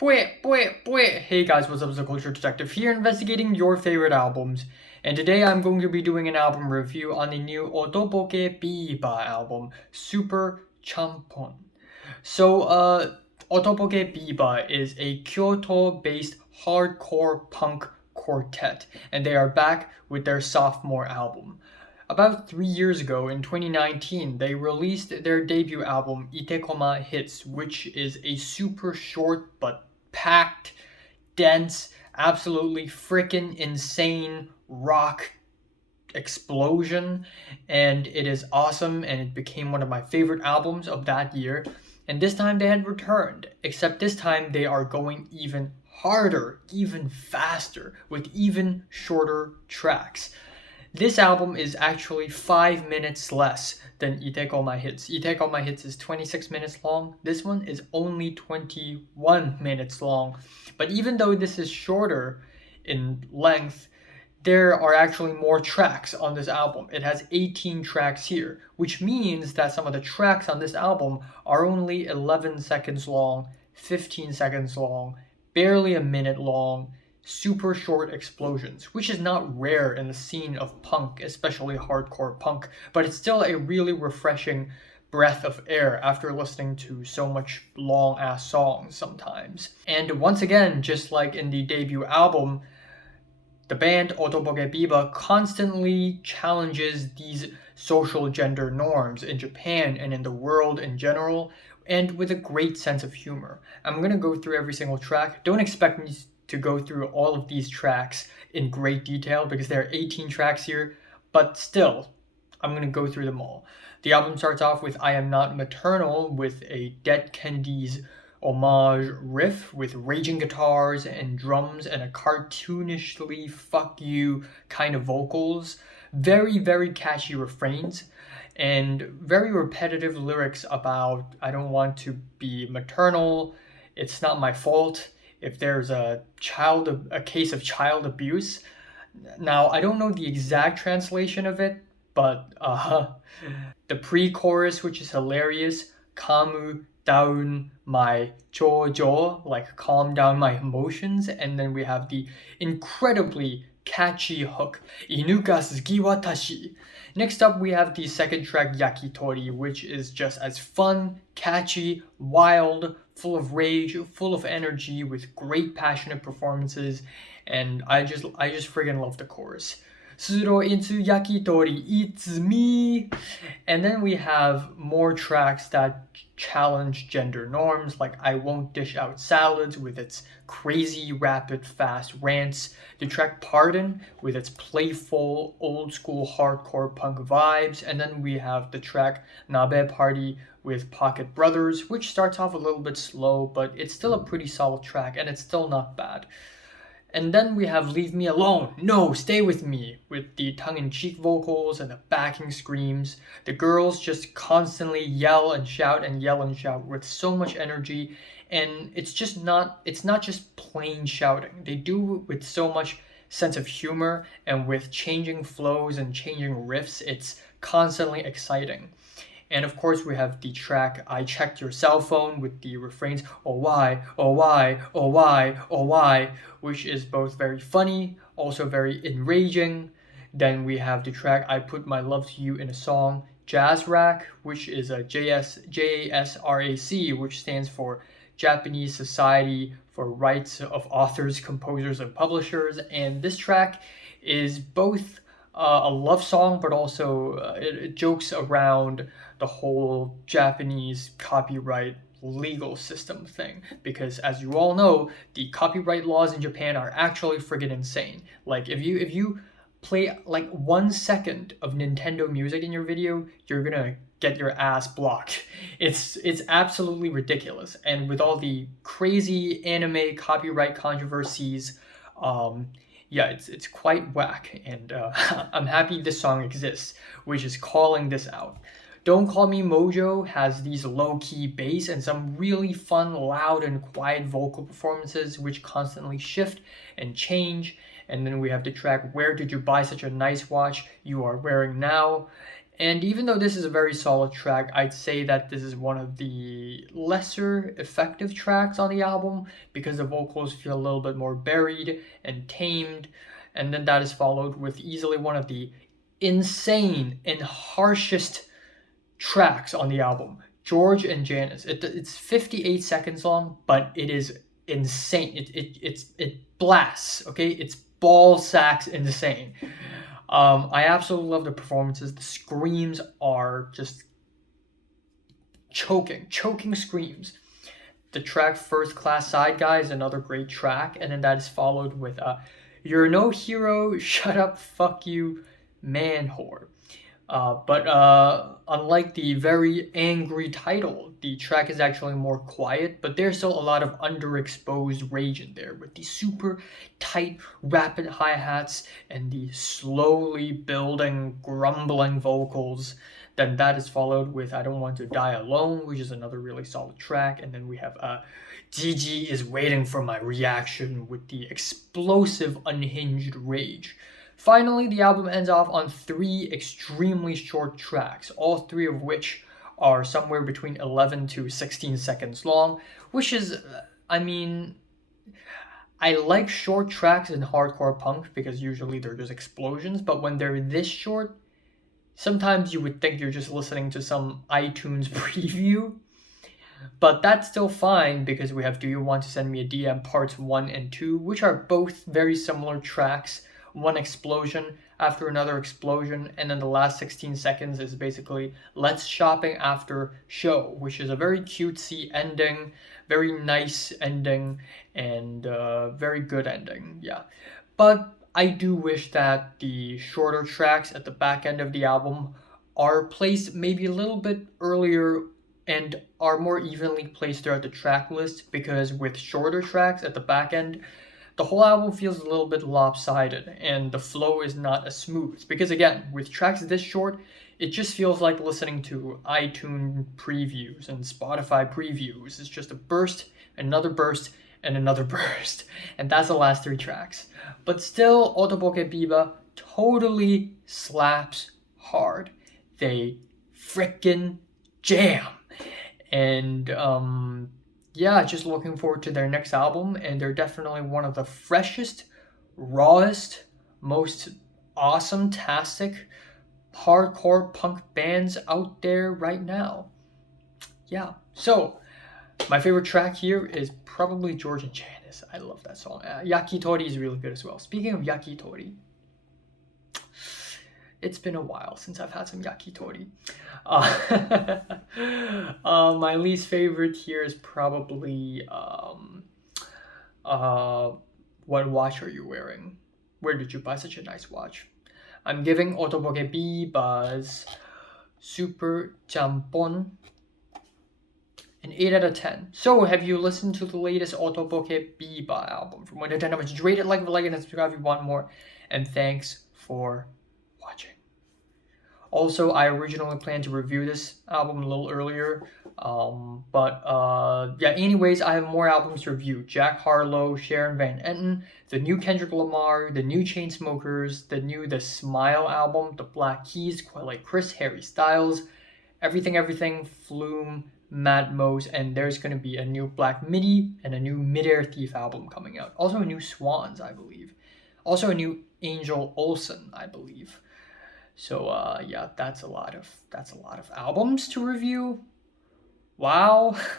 Hey guys, what's up? It's the Culture Detective here, investigating your favorite albums. And today I'm going to be doing an album review on the new Otoboke Beaver album, Super Champon. So, Otoboke Beaver is a Kyoto-based hardcore punk quartet, and they are back with their sophomore album. About 3 years ago, in 2019, they released their debut album, Itekoma Hits, which is a super short but packed, dense, absolutely freaking insane rock explosion, and it is awesome, and it became one of my favorite albums of that year. And this time they had returned, except this time they are going even harder, even faster, with even shorter tracks. This album is actually 5 minutes less than Itekoma Hits. Itekoma Hits is 26 minutes long. This one is only 21 minutes long. But even though this is shorter in length, there are actually more tracks on this album. It has 18 tracks here, which means that some of the tracks on this album are only 11 seconds long, 15 seconds long, barely a minute long, super short explosions, which is not rare in the scene of punk, especially hardcore punk, but it's still a really refreshing breath of air after listening to so much long ass songs sometimes. And once again, just like in the debut album, the band Otoboke Beaver constantly challenges these social gender norms in Japan and in the world in general, and with a great sense of humor. I'm gonna go through every single track. Don't expect me to go through all of these tracks in great detail because there are 18 tracks here, but still, I'm gonna go through them all. The album starts off with I Am Not Maternal with a Dead Kennedys homage riff with raging guitars and drums and a cartoonishly fuck you kind of vocals, very, very catchy refrains, and very repetitive lyrics about I don't want to be maternal, it's not my fault if there's a case of child abuse. Now, I don't know the exact translation of it, but the pre-chorus, which is hilarious, kamu down my chojo, like calm down my emotions, and then we have the incredibly catchy hook, inu ga suki watashi. Next up, we have the second track, Yakitori, which is just as fun, catchy, wild, full of rage, full of energy, with great passionate performances, and I just friggin' love the chorus. Suro into Yakitori, it's me! And then we have more tracks that challenge gender norms, like I Won't Dish Out Salads with its crazy, rapid, fast rants, the track Pardon with its playful, old-school hardcore punk vibes, and then we have the track Nabe Party with Pocket Brothers, which starts off a little bit slow, but it's still a pretty solid track, and it's still not bad. And then we have Leave Me Alone, No, Stay With Me, with the tongue-in-cheek vocals and the backing screams. The girls just constantly yell and shout and yell and shout with so much energy, and it's not just plain shouting. They do it with so much sense of humor, and with changing flows and changing riffs, it's constantly exciting. And of course, we have the track I Checked Your Cell Phone with the refrains, oh why, oh why, oh why, oh why, which is both very funny, also very enraging. Then we have the track I Put My Love to You in a Song, Jazz Rack, which is a JASRAC, which stands for Japanese Society for Rights of Authors, Composers, and Publishers. And this track is both a love song, but also it jokes around the whole Japanese copyright legal system thing, because as you all know, the copyright laws in Japan are actually friggin' insane. Like if you play like 1 second of Nintendo music in your video, you're gonna get your ass blocked. It's absolutely ridiculous, and with all the crazy anime copyright controversies, yeah, it's quite whack, and I'm happy this song exists, which is calling this out. Don't Call Me Mojo has these low-key bass and some really fun, loud, and quiet vocal performances which constantly shift and change. And then we have the track Where Did You Buy Such a Nice Watch You Are Wearing Now? And even though this is a very solid track, I'd say that this is one of the lesser effective tracks on the album because the vocals feel a little bit more buried and tamed. And then that is followed with easily one of the insane and harshest tracks on the album, George and Janice. It's 58 seconds long, but it is insane. It blasts, okay? It's ball sacks insane. I absolutely love the performances. The screams are just choking screams. The track First Class Side Guy is another great track, and then that is followed with You're No Hero, Shut Up, Fuck You, Man Whore. But unlike the very angry title, the track is actually more quiet, but there's still a lot of underexposed rage in there with the super tight, rapid hi-hats and the slowly building, grumbling vocals. Then that is followed with I Don't Want to Die Alone, which is another really solid track. And then we have Gigi is Waiting for My Reaction with the explosive, unhinged rage. Finally, the album ends off on 3 extremely short tracks, all 3 of which are somewhere between 11 to 16 seconds long, which is, I mean, I like short tracks in hardcore punk because usually they're just explosions, but when they're this short, sometimes you would think you're just listening to some iTunes preview. But that's still fine because we have Do You Want to Send Me a DM Parts 1 and 2, which are both very similar tracks. One explosion after another explosion, and then the last 16 seconds is basically Let's Shopping After Show, which is a very cutesy ending, very nice ending, and very good ending, yeah. But I do wish that the shorter tracks at the back end of the album are placed maybe a little bit earlier and are more evenly placed throughout the track list, because with shorter tracks at the back end, the whole album feels a little bit lopsided and the flow is not as smooth. Because again, with tracks this short, it just feels like listening to iTunes previews and Spotify previews. It's just a burst, another burst, and another burst. And that's the last 3 tracks. But still, Otoboke Beaver totally slaps hard. They frickin' jam. And yeah, just looking forward to their next album, and they're definitely one of the freshest, rawest, most awesome-tastic hardcore punk bands out there right now. Yeah, so my favorite track here is probably George and Janice. I love that song. Yakitori is really good as well. Speaking of Yakitori, it's been a while since I've had some yakitori. My least favorite here is probably what watch are you wearing? Where did you buy such a nice watch? I'm giving Otoboke Beaver's Super Champon an 8 out of 10. So, have you listened to the latest Otoboke Beaver album? From 1 to 10, how much? Rate it, like, and subscribe if you want more. And thanks for watching. Also, I originally planned to review this album a little earlier, yeah, anyways, I have more albums to review. Jack Harlow, Sharon Van Etten, the new Kendrick Lamar, the new Chainsmokers, the Smile album, the Black Keys, Quite Chris, Harry Styles, Everything, Flume, Matmos, and there's going to be a new Black Midi and a new Midair Thief album coming out. Also a new Swans, I believe. Also a new Angel Olsen, I believe. So yeah, that's a lot of albums to review. Wow.